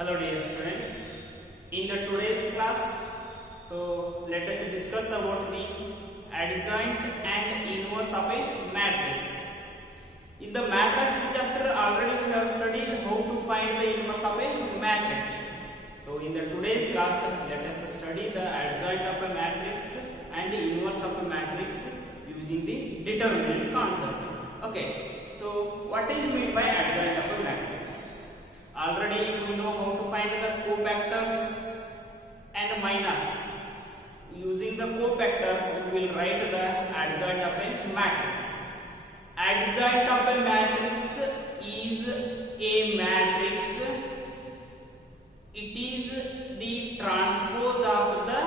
Hello dear students. In the today's class, let us discuss about the adjoint and inverse of a matrix. In the matrices chapter already we have studied how to find the inverse of a matrix. So in the today's class let us study the adjoint of a matrix and the inverse of a matrix using the determinant concept. Okay. So what is meant by adjoint of a matrix? Already we know how to find the cofactors and minors. Using the cofactors, we will write the adjoint of a matrix. Adjoint of a matrix is a matrix. It is the transpose of the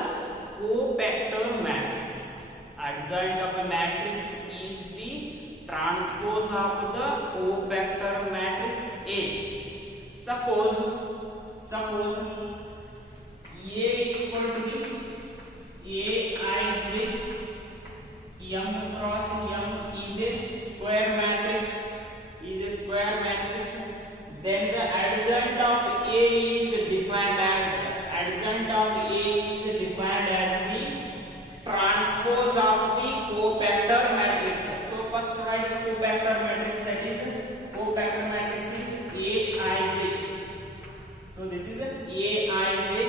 cofactor matrix. Adjoint of a matrix is the transpose of the cofactor matrix A. Suppose A equal to the Aij M cross M is a square matrix. Then the adjoint of A is defined as the transpose of the cofactor matrix. So first write the cofactor matrix, that is cofactor matrix is Aij. So this is Aij.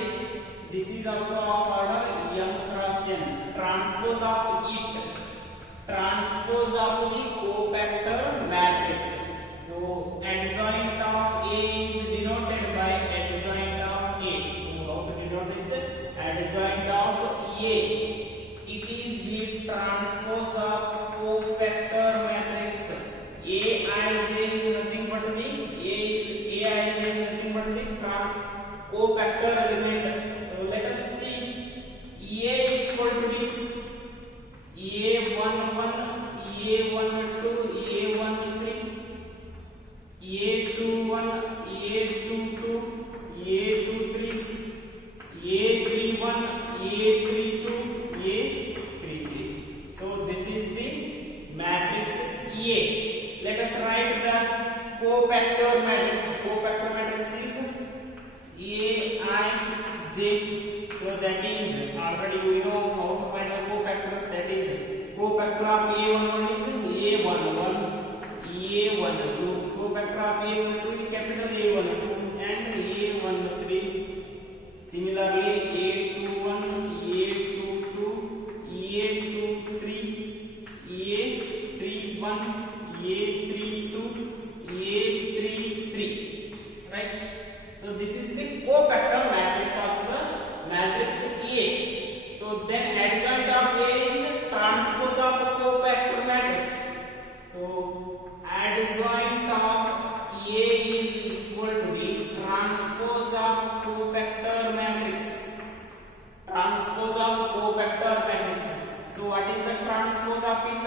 This is also of order M cross N. Transpose of the cofactor matrix. So adjoint of A is denoted by adjoint of A. So how to denote it? Adjoint of A. It is the transpose of cofactor matrix. Aij is nothing but the cofactor element. So let us see A equal to the A11, A12, A13, A21, A22, A23, A31, A32, A33. So this is the matrix A. Let us write the cofactor matrix. Cofactor matrix is Aij. So that is already we know how to find the cofactors. That is cofactor of A11 is A11, A12. Cofactor of A12 is capital A12 and A13. Similarly, A21, A22, A23, A31, A32, A33. Right? So this is the cofactor matrix of the matrix A. So then adjoint of A is transpose of cofactor matrix. So adjoint of A is equal to the transpose of cofactor matrix. Transpose of cofactor matrix. So what is the transpose of it?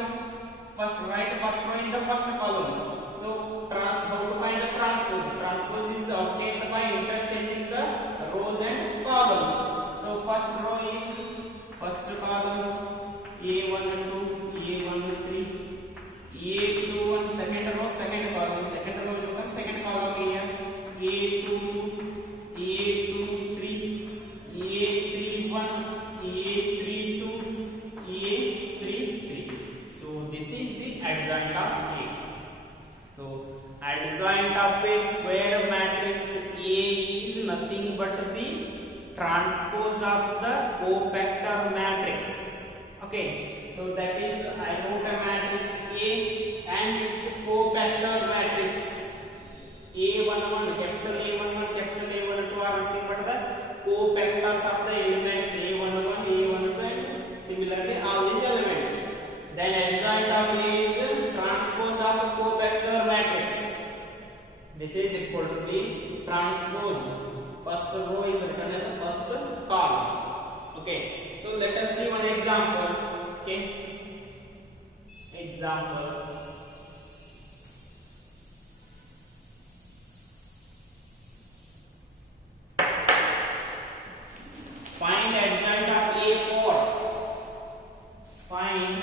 First write first row in the first column. So how to find the transpose? Transpose is obtained by interchanging the rows and columns. So first row is first column A12, A13, A21, second row second column. Second row will become second column here. A22, A23, A31, A32, A33. So this is the adjoint of A. So adjoint of a square matrix A is nothing but the transpose of the cofactor matrix. Okay, so that is I wrote a matrix A and its cofactor matrix A11, capital A11, capital A12 are nothing but the cofactors of the elements A11, A12 and similarly all these elements. Then adjoint of A is transpose of a cofactor matrix. This is equal to the transpose. First row is written as the first column. Okay. So let us see one example. Okay. Example. Find adjoint of A4. Find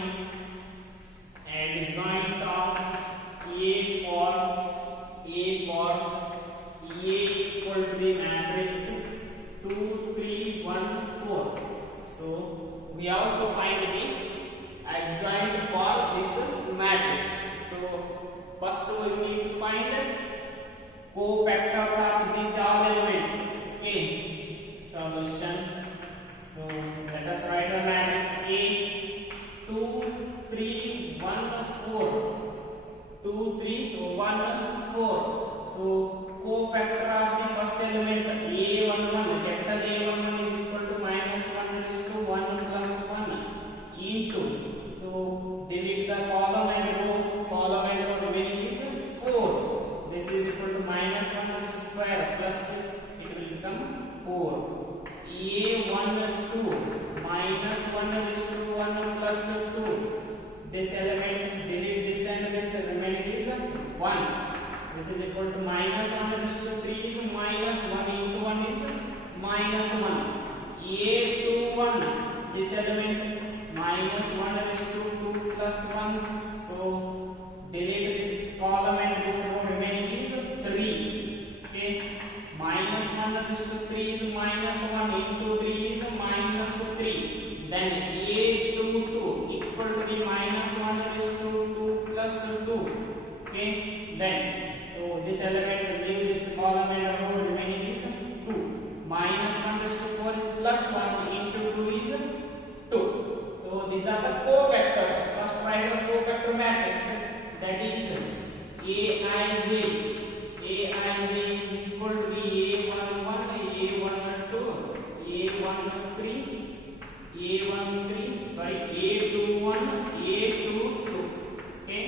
adjoint of A4 A equal to the matrix we have to find the adjoint for this matrix. So first we need to find cofactors of these all elements. Okay, solution. So let us write the matrix A 2 3 1 4 2 3 1 4. So cofactor of the first element A11, capital A11 is equal to minus 1 raised to 1 plus 1 into, so delete the column and row, column and row remaining is 4. This is equal to minus 1 raised to square plus it will become 4. A12 minus 1 raised to 1 plus 2. This element delete this and this remaining is 1. This is equal to minus 1 raised to 3 is minus 1 into 1 is minus 1. A21, this element minus 1 raised to 2 plus 1. So delete this column and this row remaining is 3. Okay, minus 1 raised to 3 is minus 1 into 3 is minus 3. Then A22 equal to the minus 1 raised to 2 plus 2. Okay, then so this element leave this column and row remaining is 2. Minus 1 raised to 4 is plus 1 into 2 is 2. So these are the cofactors. First write the cofactor matrix, that is Aij. Aij is equal to the A11, A12, A13, A21, A22. Okay,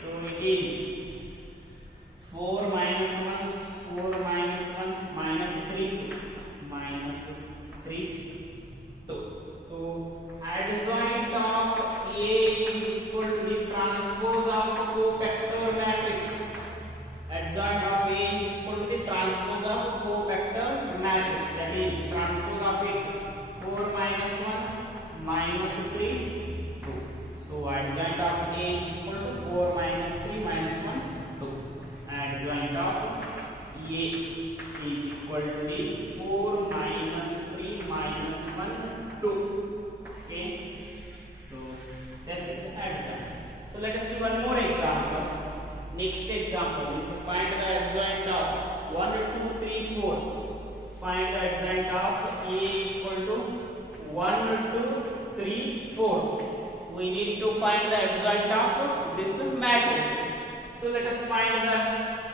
so it is 4 minus 1, 4 minus 1, minus 3, minus 3, 2. So adjoint of A is equal to the transpose of the cofactor matrix. Adjoint of A is equal to the transpose of cofactor matrix. That is transpose of it 4 minus 1, minus 3, 2. So adjoint of A is equal to 4 minus 3 minus 1, 2. Adjoint of A is equal to the 4 minus 3 minus 1, 2. Okay, so this is the adjoint. So let us see one more example. Next example is find the adjoint of 1 2 3 4. Find the adjoint of A equal to 1 2 3 4. We need to find the adjoint of this matrix. So let us find the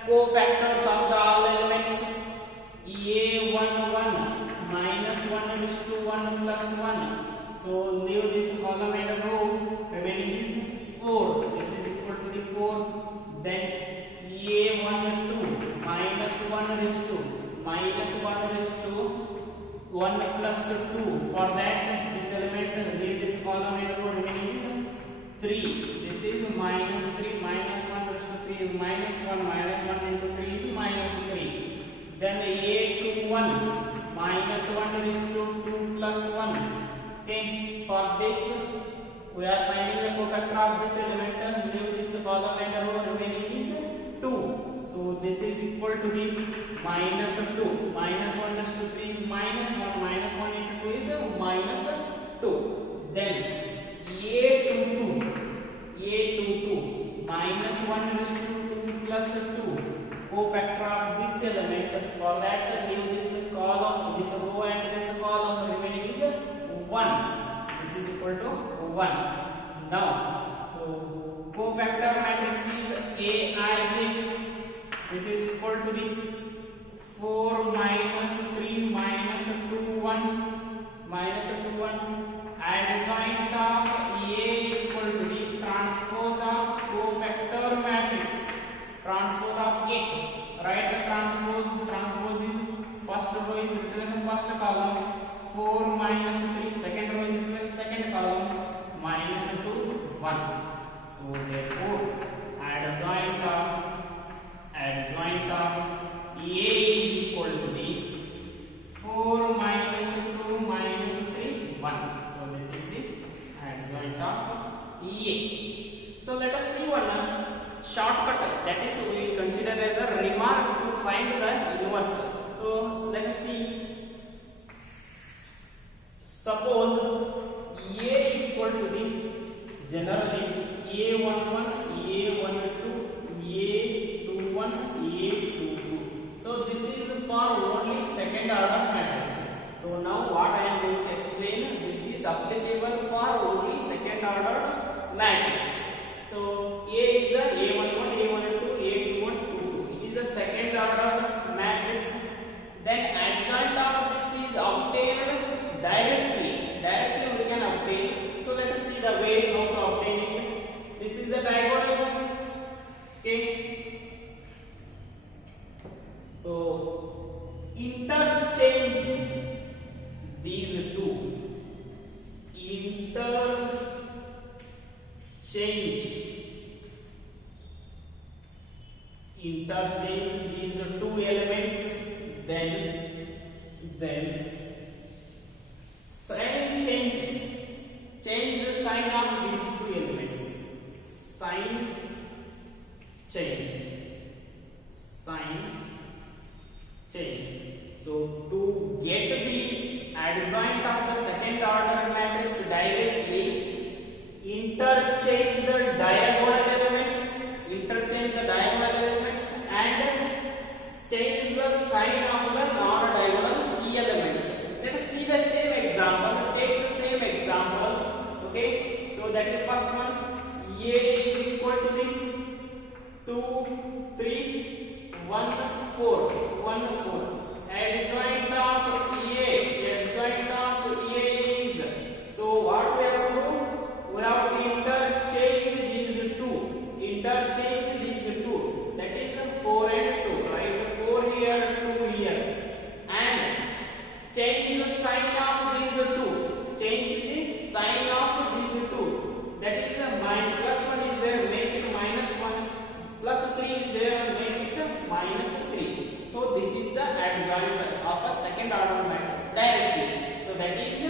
cofactors of the all elements. A11 minus 1 is to 1 plus 1. So leave this column and row remaining is 4. This is equal to the 4. Then A12 minus 1 is to minus 1 is to 1 plus 2. For that this element leave this column and row remaining is 3. This is minus 3 minus 1 is to 3 is minus 1 into 3 is minus 3. Then A21 minus 1 is to 2 plus 1. Okay, for this we are finding the cofactor of this element. Leave this column and row remaining is 2. So this is equal to the minus 2. Minus 1 is to 3 is minus 1. Minus 1 into 2 is minus 2. Then A22 minus 1 is to 2 plus 2. Cofactor of this element. For that leave this column, this row and this column remaining is 1. This is equal to 1. Now, so cofactor matrix is Aij. This is equal to the 4 minus 3 minus 2 1 minus 2 1. Adjoint of A equal to the transpose of cofactor matrix. Transpose of it. Write the transpose. Transpose is first row is written as first column. 4 minus 3. Second row is written as second column. Minus 2 1. So therefore adjoint of A is equal to the 4 minus 2 minus 3 1. So this is the adjoint of A. So let us see one shortcut, that is we will consider as a remark to find the inverse. So let us see. Suppose A equal to the generally A11, A12, A21, A22. So this is for only second order matrix. So now what I am going to explain, this is applicable for only second order matrix. So A is the A11, A12, A21, A22. It is a second order matrix. Then adjoint of this is obtained directly. Directly we can obtain. So let us see the way how to obtain it. This is the diagonal. Okay. So interchange these two. Interchange these two elements. Then sign change the sign of these two elements. Sign change. So to get the adjoint of the second order matrix directly, interchange the diagonal elements. And change the sign of the non-diagonal elements. Let us see the same example. Take the same example. Okay. So that is first one. A is equal to the 2, 3, 1, 4. Adjoint of A is. So what we have to do? We have to interchange these two. That is 4 and 2. Right? 4 here, 2 here. And change the sign of these two. That is a minus. Plus 1 is there, make it minus 1. Plus 3 is there, make it minus 3. So this is the adjoint of a second order matrix directly. So that is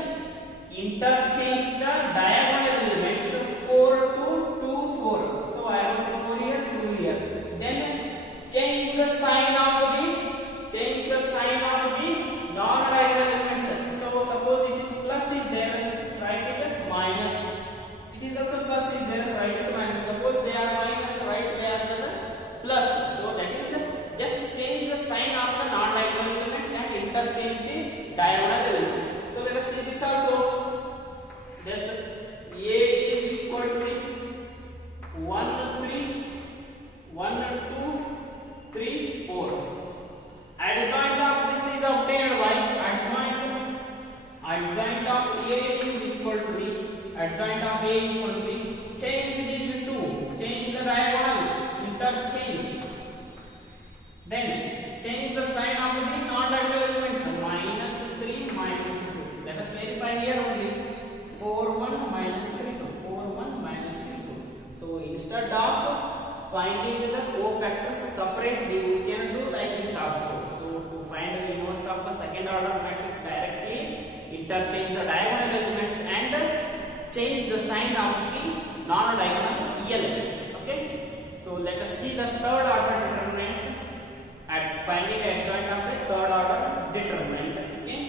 interchange the diagonal elements 4 to 2, 4. So I have 4 here, 2 here. Then change the sign of the non-diagonal elements. So suppose it is plus is there, write it minus. It is also plus is there, write it minus. Suppose they are minus, write they are plus. So that is just change the sign of the non-diagonal elements and interchange the diagonal elements. So let us see this also. This A is equal to 1, 3, 1, 2, 3, 4. Adjoint of this is obtained by adjoint of A is equal to the change these two, change the diagonals, interchange. Then change the sign of the non-diagonal elements, -3, -2. Let us verify here only. 4, 1, -3, 2. 4, 1, -3, 2. So instead of finding the cofactors separately, we can do like this also. So to find the inverse of the second order matrix directly, interchange the diagonal elements and change the sign of the non-diagonal elements. Okay. So let us see the third order determinant at finding adjoint of a third order determinant. Okay.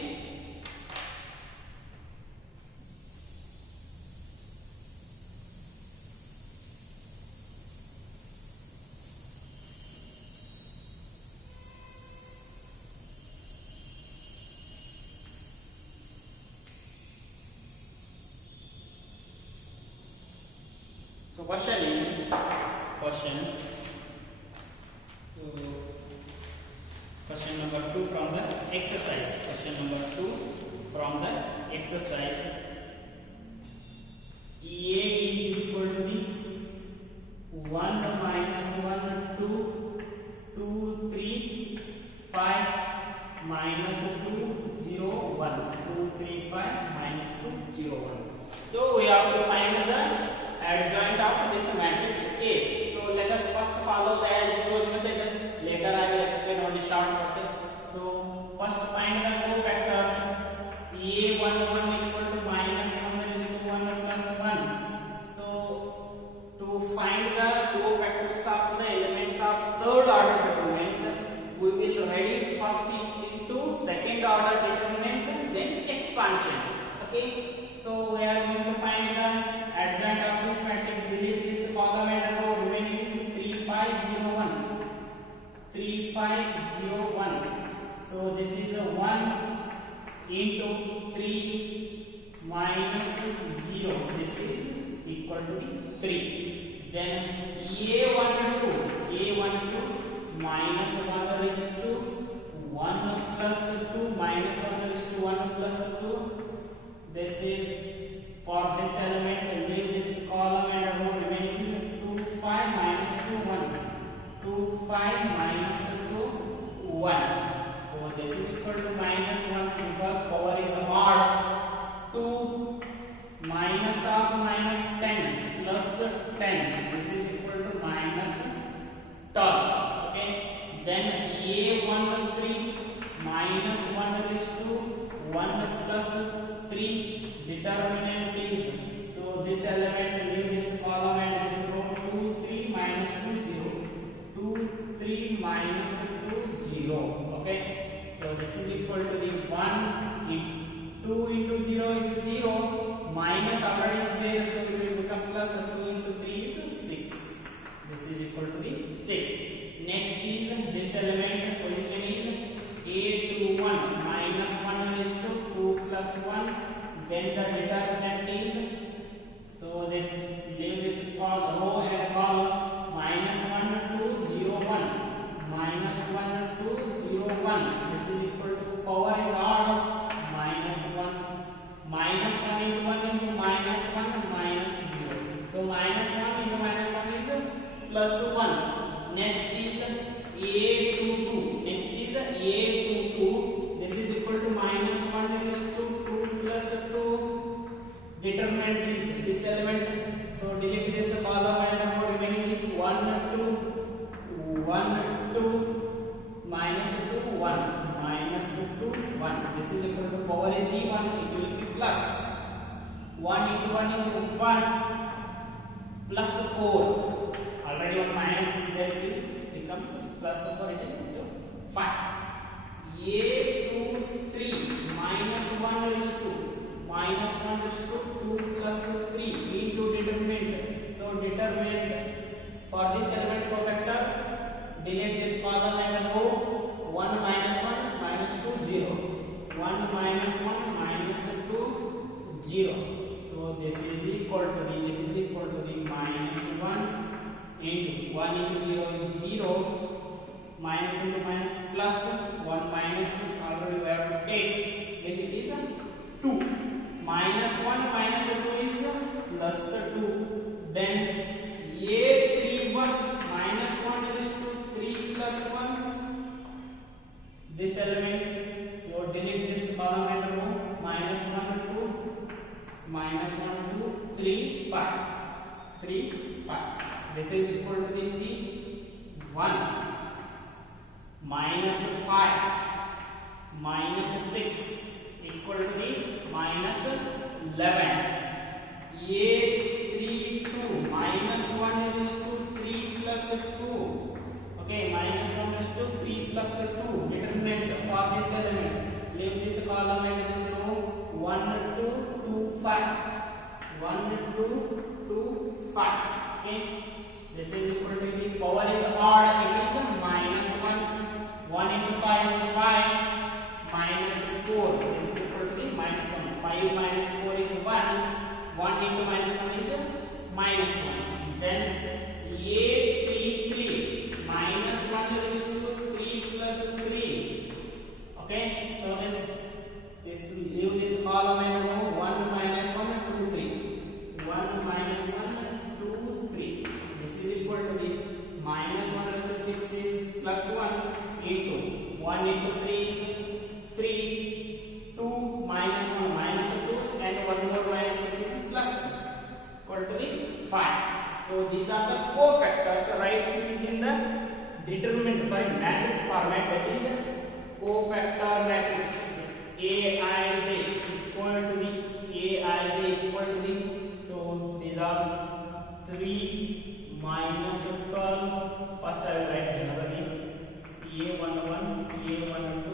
So question number 2 from the exercise. Question number 2 from the exercise. A is equal to the 1 minus 1 2 2 3 5 minus 2 0 1 2 3 5 minus 2 0 1. So we have to find the adjoint of this matrix A. So let us first follow the as usual method. Later I will explain only shortcut. So first find the cofactors. A11 equal to -1 raised to 1 plus 1. So to find the cofactors of the elements of third order determinant, we will reduce first into second order determinant, then expansion. Okay. So So we are going to find the adjoint of this matrix. Delete this column and row. Remaining is 3501. 3501. So this is a 1 into 3 minus 0. This is equal to the 3. Then A12 minus 1 raised to 1 plus 2 minus 1 raised to 1 plus 2. This is for this element. Leave this column and row. Remaining is 2 5 minus 2 1. 2 5 minus 2 1. So this is equal to minus 1 because power is odd. 2 minus of minus 10 plus 10. This is equal to minus 12. Okay. Then A13 minus 1 raised to 1 plus 3. Determinant is, so this element, leave this column and this row. 2 3 minus 2 0. 2 3 minus 2 0. Okay. So this is equal to the 1. 2 into 0 is 0. Minus already is there, so it will become plus. 2 into 3 is 6. This is equal to the 6. Next is this element position is A21 minus 1 is to 2 plus 1. Then the determinant is, so this leave this row and column. Minus 1 to 0 1. Minus 1 to 0 1. This is equal to power is odd. Minus 1. Minus 1 into 1 is minus 1 minus 0. So minus 1 into minus 1 is plus 1. Next is A22. Next is A22. This is equal to minus 1 raised to 2 plus 2. Determinant is this element. So delete this column and now remaining is 1 2 minus 2 1 minus 2 1. This is equal to power is even. It will be plus 1 into 1 is 1 plus 4. Already one minus is there. It becomes plus 4. It is into 5. A23 minus 1 raised to minus 1 raised to 2 plus 3 into determinant. So determinant for this element cofactor, delete this column and row. 1 minus 1 minus 2 0. 1 minus 1 minus 2 0. So this is equal to the minus 1 into 1 into 0 is 0. Minus into minus plus 1 minus already we have to take. Then it is 2. Minus 1 minus 2 is plus 2. Then A31 minus 1 is to 3 plus 1. This element, so delete this column and row. Minus 1 2 minus 1 2 3 5. 3 5. This is equal to this 1 minus 5 minus 6 equal to the minus 11. A32 minus 1 is to 3 plus 2. Okay, minus 1 is to 3 plus 2. Determinant for this element. Leave this column and this row. 1 2 2 5. 1 2 2 5. Okay. This is equal to the power is odd. It is minus 1. 1 into 5 is 5 minus 4. This is equal to the minus 1. 5 minus 4 is 1. 1 into minus 1 is minus 1. Then A33 minus 1 is to 3 plus 3. Okay, so this leave this column and row. 1 minus 1 2 3. 1 minus 1 2 3. This is equal to the minus 1 is to 6 is plus 1 into 1 into 3 is 3. 2 minus 1 minus 2 and 1 more minus 6 is plus equal to the 5. So these are the cofactors. Write these in the matrix format. That is cofactor matrix. Aij equal to the so these are 3 minus 12. First I will write generally A11, A12,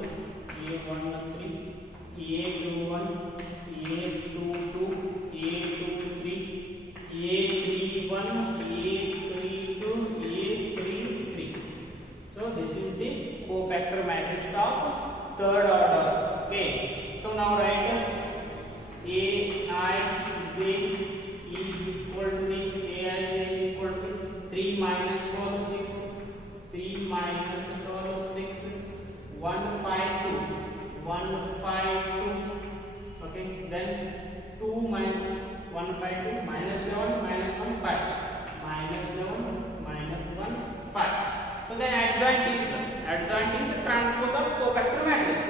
A13, A21, A22, cofactor matrix of third order. Okay, so now write Aij is equal to the Aij is equal to 3 minus 12 6, 3 minus 12 6, 152, 152. Okay, then 2 minus 152 minus 11 minus 1 5, minus 11 minus 1 5. So the adjoint is transpose of cofactor matrix.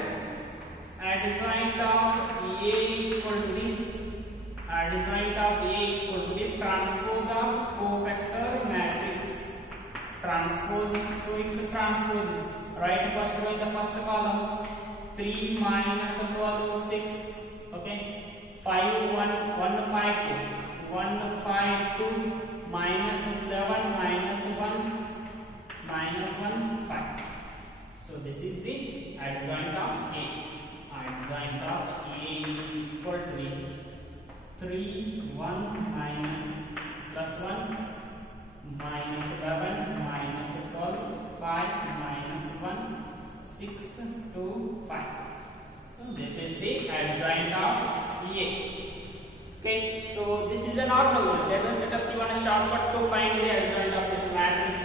Adjoint of A equal to the transpose of cofactor matrix. Transpose, so it's a transpose. Write first row in the first column. 3 minus 12 6. Okay, 5 1 152, 152 minus 11 minus 1 minus 1 5. So this is the adjoint of A. Adjoint of A is equal to 3 1 minus plus 1 minus 11 minus 12 5 minus 1 6 2 5. So this is the adjoint of A. Okay, so this is a normal one. Then let us see one shortcut to find the adjoint of this matrix.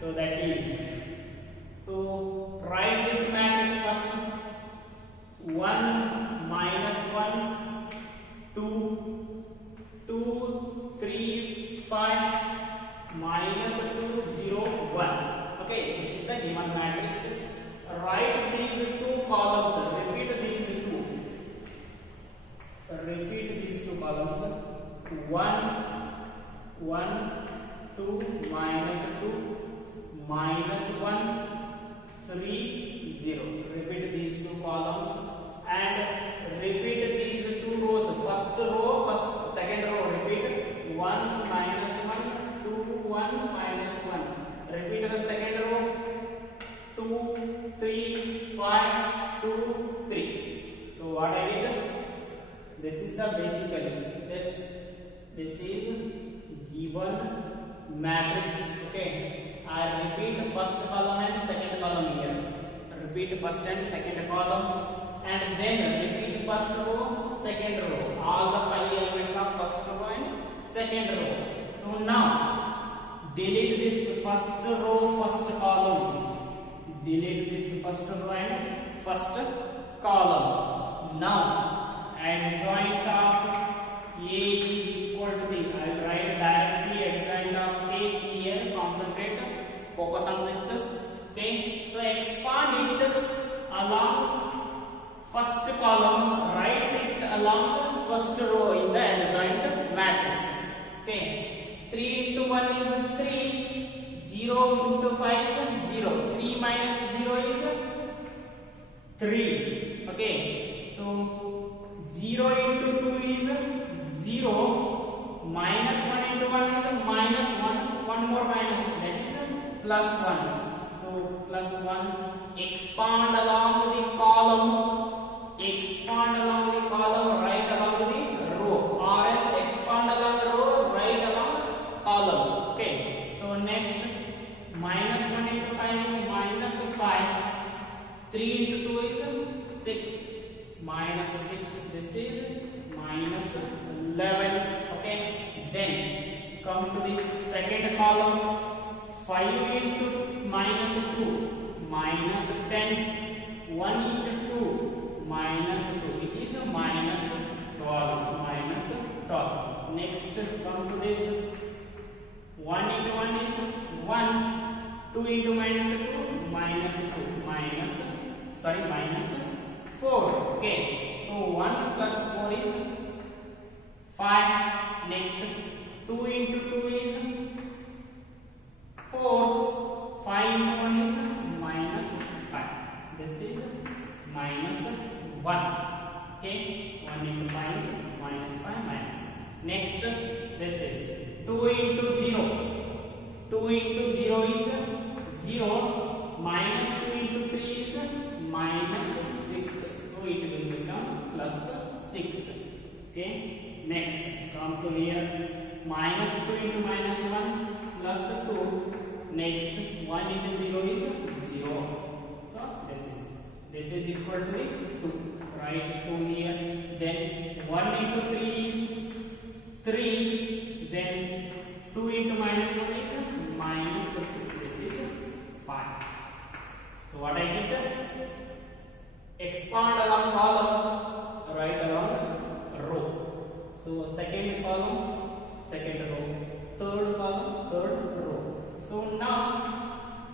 So that is to write this matrix first. 1 minus 1 2 2 3 5 minus 2 0 1. Okay, this is the given matrix. Write these two columns. Repeat these two columns. 1 1 2 minus 2 minus 1 3 0. Repeat these two columns and repeat these two rows. Second row. Repeat 1 minus 1 2 1 minus 1. Repeat the second row. 2 3 5 2 3. So what I did? This is the basically this is given matrix. Okay, I repeat first column and second column here. Repeat first and second column and then repeat first row, second row. All the 5 elements of first row and second row. So now delete this first row, first column. Delete this first row and first column. Now adjoint of A is equal to the, I will write directly adjoint of A here. Concentrate, focus on this. Okay, so expand it along first column, write it along first row in the adjoint matrix. Okay, 3 into 1 is 3, 0 into 5 is 0, 3 minus 0 is 3. Okay, so 0 into 2 is 0, minus 1 into 1 is minus 1, one more minus, that is plus 1. So plus 1, expand along the column, right along the row, or else expand along the row, right along column. Okay, so next minus 1 into 5 is minus 5, 3 into 2 is 6, minus 6, this is minus 11. Okay, then come to the second column. 5 into minus 2 minus 10, 1 into 2 minus 2, it is a minus 12. Next come to this. 1 into 1 is 1, 2 into minus 2 minus 4. Okay, so 1 plus 4 is 5. Next 2 into 2 is 4, 5 into 1 is minus 5. This is minus 1. Okay, 1 into 5 is minus 5 minus. Next, this is 2 into 0. 2 into 0 is 0. Minus 2 into 3 is minus 6. So it will become plus 6. Okay, next come to here. Minus 2 into minus 1 plus 2. Next 1 into 0 is 0. So equal to 2. Write 2 here. Then 1 into 3 is 3. Then 2 into minus 1 is minus 2. This is 5. So what I did? Expand along column, write along row. So second column, second row, third column, third row. So now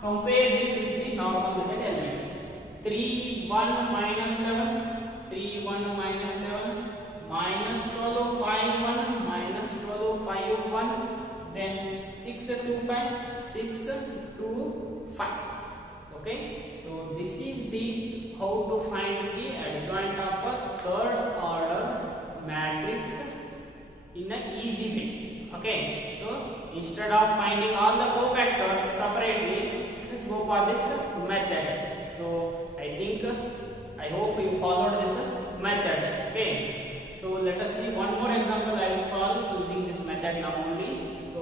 compare this with the normal method elements. 3, 1, minus 11, 3, 1, minus 11, minus 12, 5, 1, minus 12, 5, 1, then 6, 2, 5, 6, 2, 5. Okay, so this is the how to find the adjoint of a third order matrix in an easy way. Okay, so instead of finding all the cofactors separately, just go for this method. So I hope you followed this method. Okay, so let us see one more example I will solve using this method now only. So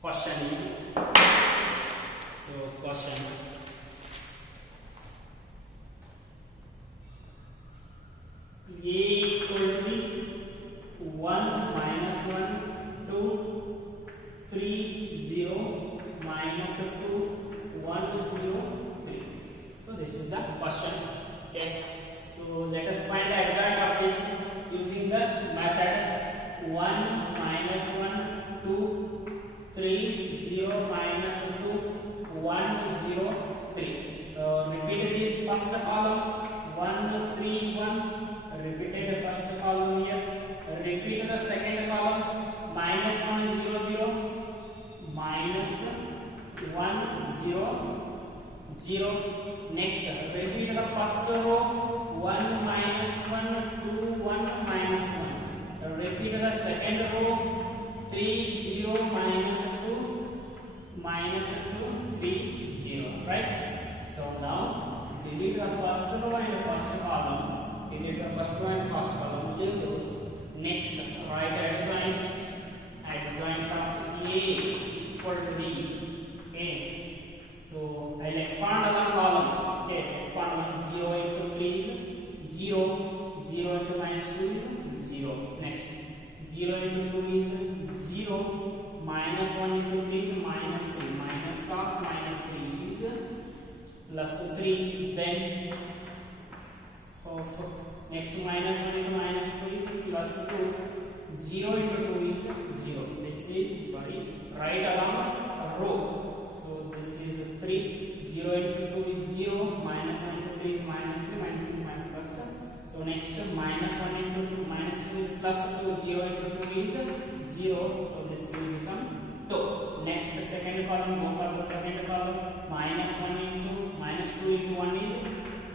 question is, question A equal to 1 minus 1 2 3 0 minus 2 1 0 3. So this is the question. Okay, so let us find the adjoint of this using the method 1 minus 1 2 3 0 minus 2 1 0 3. Repeat this first column 1 3 1. Repeated first column here. Repeat the second column. Minus 1 is 0 0. Minus 1 0 0. Next, repeat the first row. 1 minus 1 2 1 minus 1. Repeat the second row. 3 0 minus 2 minus 2 3 0. Right? So now delete the first row and first column. Delete the first row and first column. Leave those. Next, write adjoint of A equal to B. Okay. So I'll expand along column. Okay. Expand along 0 into 3 is 0. 0 into minus 2 is 0. Next, 0 into 2 is 0. Minus 1 into 3 is minus 3. Minus of minus 3 is plus 3. Then next minus 1 into minus 2 is plus 2. 0 into 2 is 0. This is, right along a row. So this is 3. 0 into 2 is 0. Minus 1 into 3 is minus 3. Minus 2 minus plus. So next minus 1 into 2 minus 2 is plus 2. 0 into 2 is 0. So this will become 2. Next second column, go for the second column. Minus 1 into minus 2 into 1 is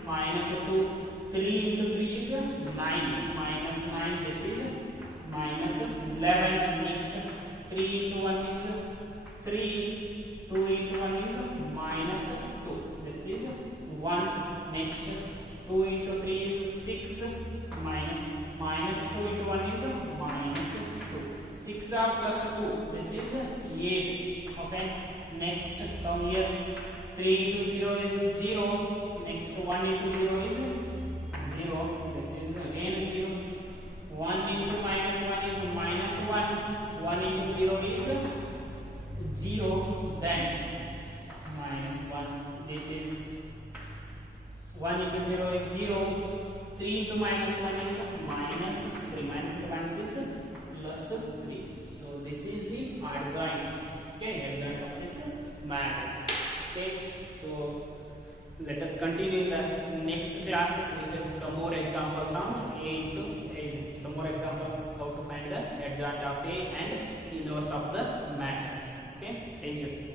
minus 2. 3 into 3 is 9. Minus 9. This is minus 11. Next 3 into 1 is 3. 2 into 1 is minus 2. This is 1. Next 2 into 3 is 6. Minus 2 into 1 is minus 2. 6 are plus 2. This is 8. Okay. Next come here. 3 into 0 is 0. Next 1 into 0 is 0. This is again 0. 1 into minus 1 is minus 1. 1 into 0 is 0. Then minus 1. It is 1 into 0 is 0. 3 into minus 1 is minus 3. Minus 3 minus is plus 3. So this is the adjoint. Okay, adjoint of this matrix. Okay, so let us continue in the next class with some more examples on A into A. Some more examples how to find the adjoint of A and inverse of the matrix. Okay, thank you.